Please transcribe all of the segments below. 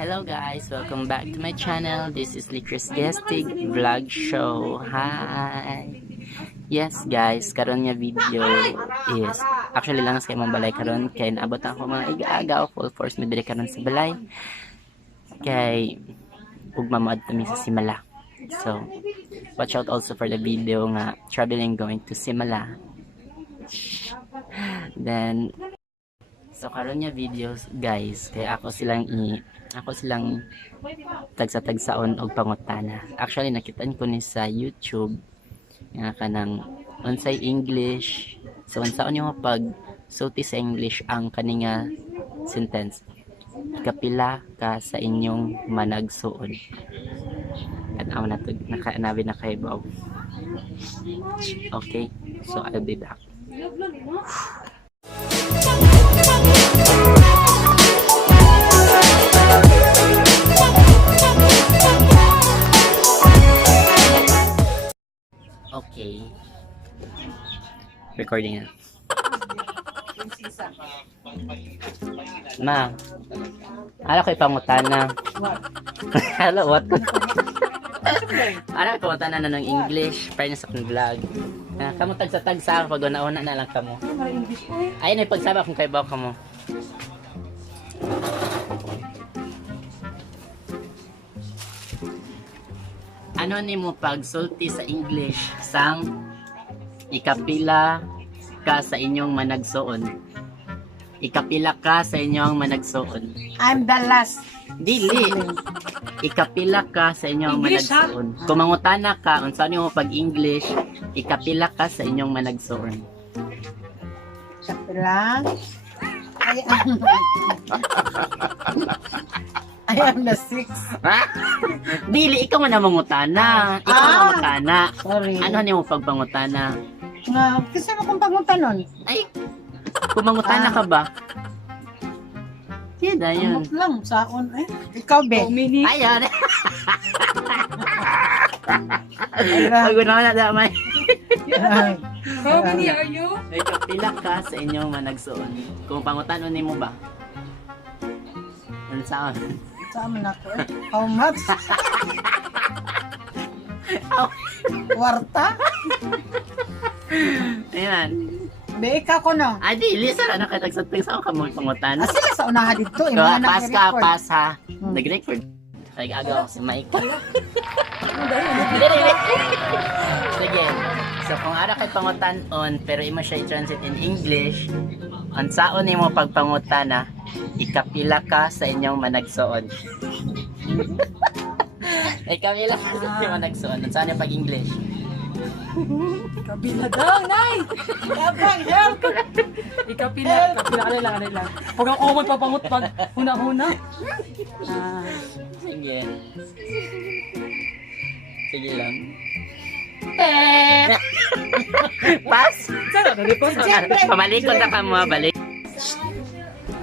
Hello guys, welcome back to my channel. This is Licorice Gestig Vlog Show. Hi! Yes guys, karon nga video is actually lang sa imong balay karon kay naabot ako mga iga-aga full force mi diri karon sa balay. Kay ug mamaad kami sa Simala. So, watch out also for the video nga traveling going to Simala. Then so karon nga videos guys, kay ako silang tagsa-tagsaon og pangutana. Actually nakitaan ko ni sa YouTube nga kanang unsay English. So unsaon yung pag sulti sa English ang kaninga sentence. Kapila ka sa inyong managsuon. At ako na to nakanabi na kay Bob. Okay, so I'll be back. Okay. Recording na. Ma, ala ko ipangutana. Hello, what? Ala ko ipangutana na ng English para sa akong vlog. Kamu tagsa-tagsa pag una-una na lang kamo. Ayun ay pagsama kung kaibaw kamo. Ano ni mo pagsulti sa English sang ikapila ka sa inyong managsuon? Ikapila ka sa inyong managsuon. I'm the last. Dili. Ikapila ka sa inyong English, managsuon. Kung mangutana ka, unsa ni mo pag English, ikapila ka sa inyong managsuon. Kapila. I am the sixth. Ha? Dili, ikaw man ang mangutana. Ikaw ang mangutana. Sorry. Ano ni mo pagpangutana? Nga, kasi mo kung pagunta nun. Ay, kung mangutana ka ba? Yan, yun. Amot lang, saon. Ay, ikaw, be. Ayan. Pagod na damay. How many are you? Ikapila ka sa inyong managsuon. Kung pangutanon ni mo ba? Ano saan? Saan ako eh? How much? Kwarta? Ayan. Be, ikaw ko no. Ay, di, Lisa, nakatagsatag sa ka mo pangutana. Sila sa unahan dito. So, pass ka, pass ha. Nag-record. Nag-agaw si Mike. Sige. So, kung ara kay pangutan-on, pero imo siya i-translate in English, ang saon ni mo pagpangutana, ikapila ka sa inyong managsuon. Ikapila ka sa inyong managsuon. Ang saan yung pag-English? Ikapila daw, nay! Kapag, help! Ikapila ka lang. Huwag ako magpapangot pag huna-huna. Sige. Sige lang. Pass! Pamalikot na ka mo, balik.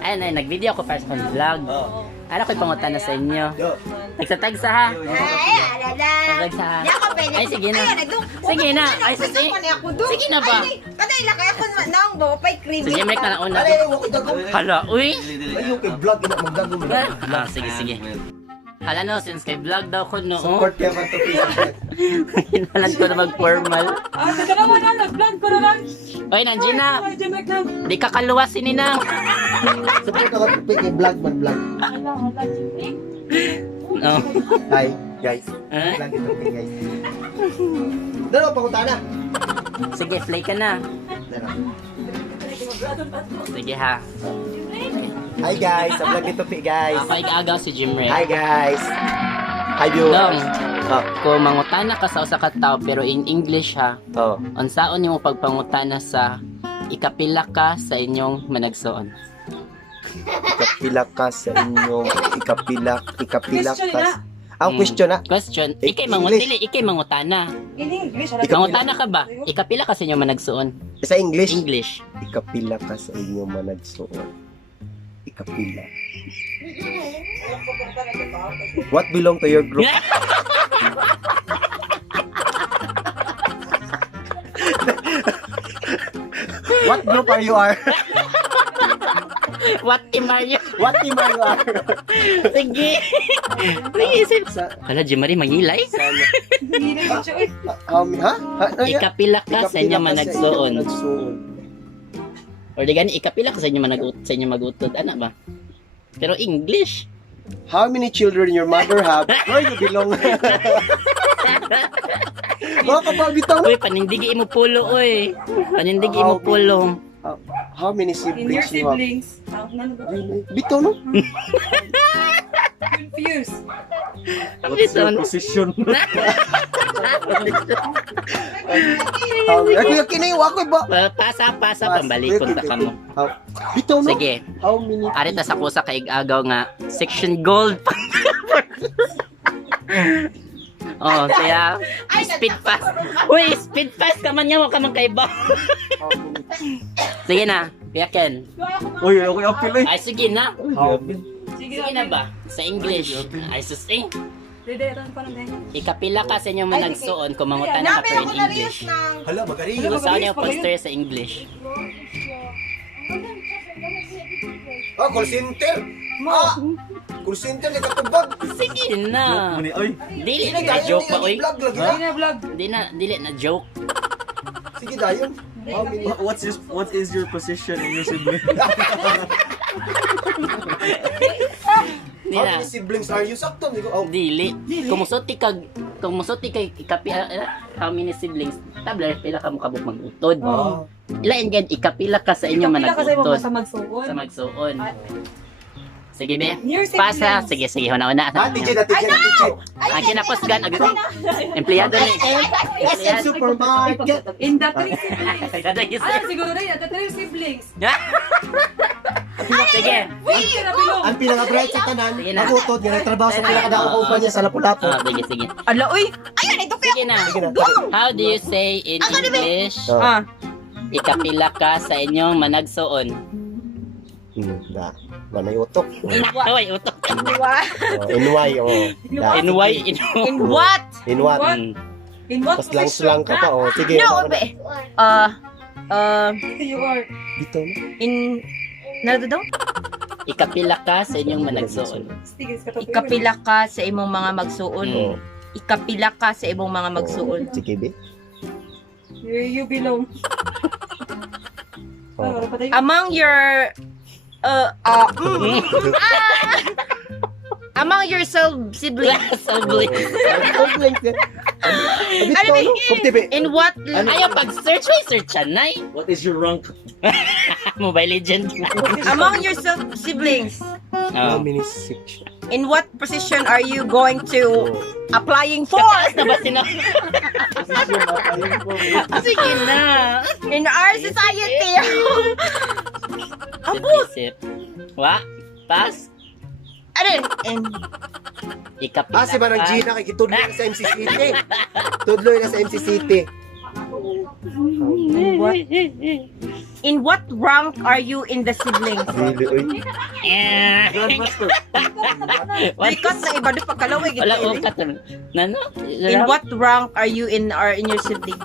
Ayun, ayun, nag-video ako para sa akong vlog. Ano ko'y pangutana sa inyo? Nagsatagsa ha? Nagsatagsa ha? Ay, sige na. Sige na. Ay, sige. Sige na ba? Patay lang kaya kung naong ba, pa'y creamy. Sige, may ka na una. Hala, uy. Ayaw kay vlog ina magdagom na. Sige, sige. Hala no, since kay vlog daw ko no. Support kaya man to Facebook. Hinalan ko na mag-formal. Nagdalawa na, nag-vlog ko na lang. Oy, nandiyan na. Ay, Jemek lang. Di ka kaluwas ni na. Support ako to kay vlog man vlog. No. Hi guys. Eh? Vlog ito kay guys. Dalo pangutana. Sige, play ka na. Dalo. Sige ha. Hi guys, sa vlog ito pi guys. Ako agaw si Jim Ray. Hi guys. Hi Dong, viewers. Oh. kung mangutana ka sa usa ka tawo pero in English ha. Oh. Unsaon nimo pagpangutana sa ikapila ka sa inyong managsuon? Ikapila ka sa inyong ikapila Question ka. na. Ang question na. Question, ikay English. mangutana. In English, Mangutana ka ba? Ikapila ka sa inyong managsuon? Sa English. English. Ikapila ka sa inyong managsuon. Ikapila. What belong to your group? What group are you are? What team are you? What team are you are? Sige. Nag-iisip. Sa, Hala, Jimari, mangilay. sana. Oh, Ha? Ano yan? Ikapila ka sa inyo managsuon. Managsuon. Or di gani, ikapila ka sa inyo magutod. Ano ba? Pero English. How many children your mother have? Where you belong? Mga kapabitaw. Uy, panindigi mo pulo, uy. Panindigi mo pulo. How many In your siblings you have? siblings. Really? Bitaw, no? Confused. position? Kiniwa ko ba? Pasa, pambalikon ta ka mo. Bitaw, no? Sige. How many? Arita sa kusa kay agaw nga section gold. Oh, kaya speed pass. Uy, speed pass ka man niya mo ka man kay ba. How many? Sige na, Piaken. Uy, okay, apil eh. Ay sige na. How many? Sige na ba? Sa English. Ay sus eh. Dede, ron pa lang. Ikapila ka sa inyo managsuon kung mangutan na ka Namin pero ako in na English. ng... Hala, magaling. Saan niyo poster sa English? Ah, call center. Call center ni katubag. Sige na. Oy. Dili na joke pa oy. Vlog lagi. Hindi na vlog. Dili na joke. Sige dayon. How many? What is your position in your sibling? Di How na. many siblings are you? Sakto ni ko. Oh, Dili. Kumusuti kay how many siblings? Tabler pila ka mo kabuk magutod. ah. Ilain gid ikapila ka sa inyo Kapila kasi mo managutod sa magsuon. sa magsuon. Sige be. Your Pasa, siblings. sige una. Ate Jen, Ate Jen, Ate Jen. Ang kinapusgan empleyado ni. SM Supermarket. In the three siblings. Ano siguro rin, the three siblings. Sige. Wait, nabilong. Ang pinaka-bright sa tanan, Sige na. nagutod nga nagtrabaho sa pinakadaong kumpanya sa Lapu-Lapu. Sige. Ala, uy. Ayun, ito kaya. Sige na. Sige na. How do you say in English? Ah. Ikapila ka sa inyong managsuon. Da. Manay utok. Hoy, utok. What? NY, oh. Da. In why? In what? In what? In what Tapos lang ka pa, oh. Sige. No, be. You are. Dito na. In nado daw? Ikapila ka sa inyong managsuon. Ikapila ka sa imong mga magsuon. Oh. Ikapila ka sa imong mga magsuon. Sige, be. You belong. Oh. Among your among your siblings. Siblings. Dito, no? Kupti, be. In what Ayaw pag-search, may search anay. What is your rank? Mobile Legend. among your siblings. How Oh. many six? In what position are you going to applying for? Kataas na ba sino? Sige na. In our society. Isip. Wa? Pass? Ano? In Ikapila Ah, si Manang ka. Gina, kay kitudloy na sa MC City. Tudloy na sa MC City. in what rank are you in the siblings? Really, oy. Eh. Grandmaster. Because sa iba do pagkalaway gid. Wala ko katon. Nano? In what rank are you in your siblings?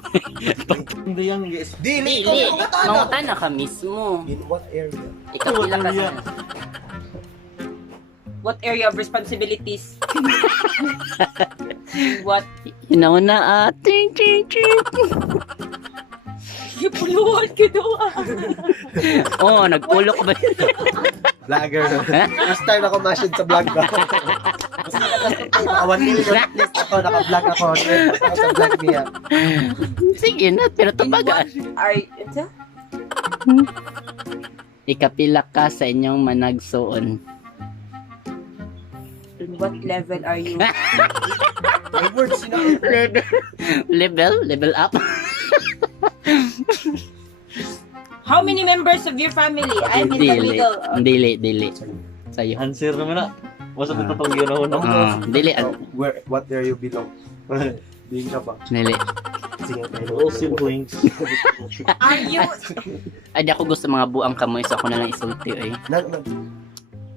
Hindi yan, guys. Dili, Dili. ikaw ang Mangutan na ka mismo. In what area? Ikapila ka sa... What area of responsibilities? What? Hinauna ting ting ting. Puluhan ka doon. Oh, nagpulok ba? Vlogger, no? First time ako masyad sa vlog ba? Mga 1 million at least ako, naka-vlog ako. Ako sa vlog niya. Sige na, pero tabaga. Are ito? Ikapila ka sa inyong managsuon. In what level are you? May words sila. Level up. How many members of your family? I'm in the middle. Dili. Sa'yo. Answer naman na. Wasa na itong ginawa na. Dili. What area you belong? Being ka ba? Dili. Sige, All siblings. Are you? Ay, di ako gusto mga buang kamoy, so ako na lang isulti eh.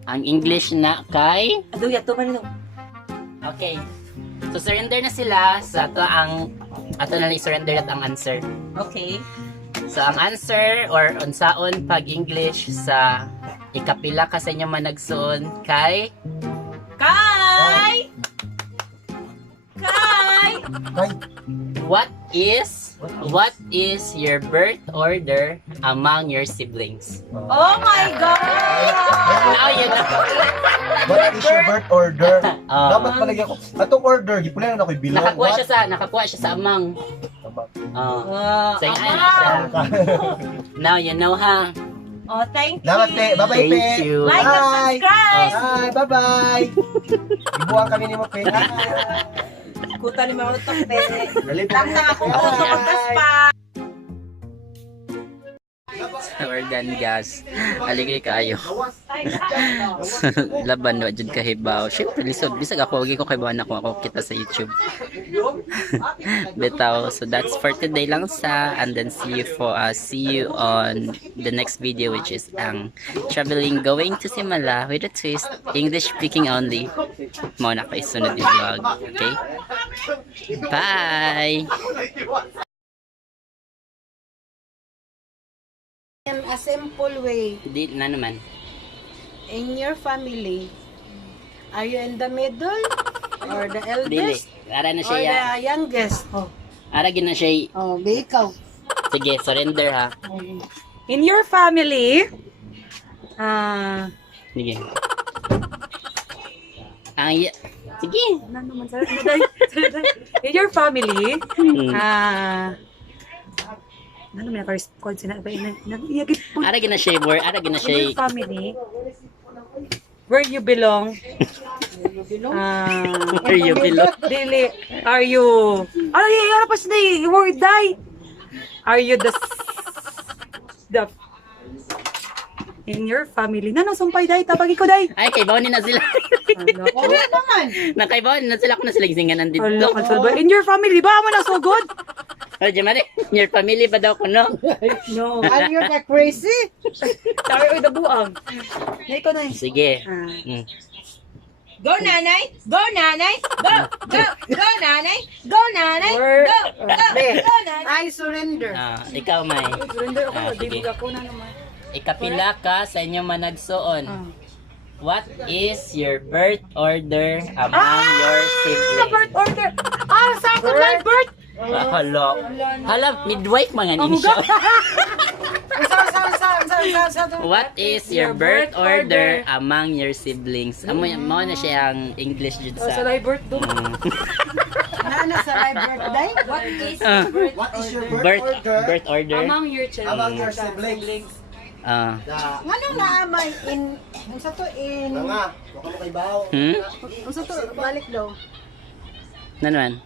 Ang English na kay... Aduya to man Okay. So, surrender na sila sa ato na lang i-surrender at ang answer. Okay. So, ang answer or unsaon pag-English sa Ikapila ka sa inyo managsuon kay Kai! what is your birth order among your siblings? Oh my God! Now you know. What is your birth order? Oh. Dapat palagyan ko. Atong order, gipulan na ako'y bilong. Nakakuha siya sa amang. Oh. Say hi na siya. Now you know ha. Oh, thank you. Namaste. Bye-bye, Pe. Thank you. Like and Bye. subscribe. Bye. Bye-bye. Ibuang kami ni mo, Pe. Kuta ni mga utok, pe. Dali po. Lang na ako ko sa pagkas pa. We're done guys. Aligay kayo. Laban wa jud kahibaw. Syempre lisod bisag ako wagi ko kaybawan ako kita sa YouTube. Bitaw, so that's for today lang sa, and then see you on the next video, which is ang traveling going to Simala with a twist, English speaking only. Mo na kay sunod yung vlog. Okay? Bye. In a simple way, Di na naman. in your family, are you in the middle or the Dili. eldest Ara na or siya. the youngest? Oh, Ara gina siya. be ikaw. Sige, surrender ha. In your family, Sige. Ang sige. ano naman, in your family, ano may correspond sina ba nag-iagit po. Ara gina siya word. Ara gina In your siya. family, where you belong, Where you belong. dili, are you, ano pa siya word die, are you the in your family, sumpay day, tabagi ko day. Ay, kaibawan na sila. Ano naman? Nakaibawan na sila kung nasilagsingan nandito. Hala, kalsalba. In your family, ba mo na so good? Oh, Jamari, your family ba daw ko, no? No. Are you the crazy? Sorry, oy, dabuang. Na ikaw na. Sige. Ah. Mm. Go, nanay! Go, nanay! Go! Go! Go, nanay! Go, nanay! Word. Go! Go! Go, nanay! I surrender. Ikaw, May. Surrender ako, Sige. dibig ako na naman. Ikapila ka sa inyong managsuon. What is your birth order among your siblings? Birth order. Sakot lang, birth. Hala. Hala, midwife mga ninyo. What is your birth order among your siblings? Amo mo na siya ang English jud Sa sa. live birth do. Nana sa my birthday? What is What is your Birth order. Among your children. Among your siblings. Ah. Ngano na may in unsa to in Nga, baka mo kay bawo. unsa to balik daw. Nanuan?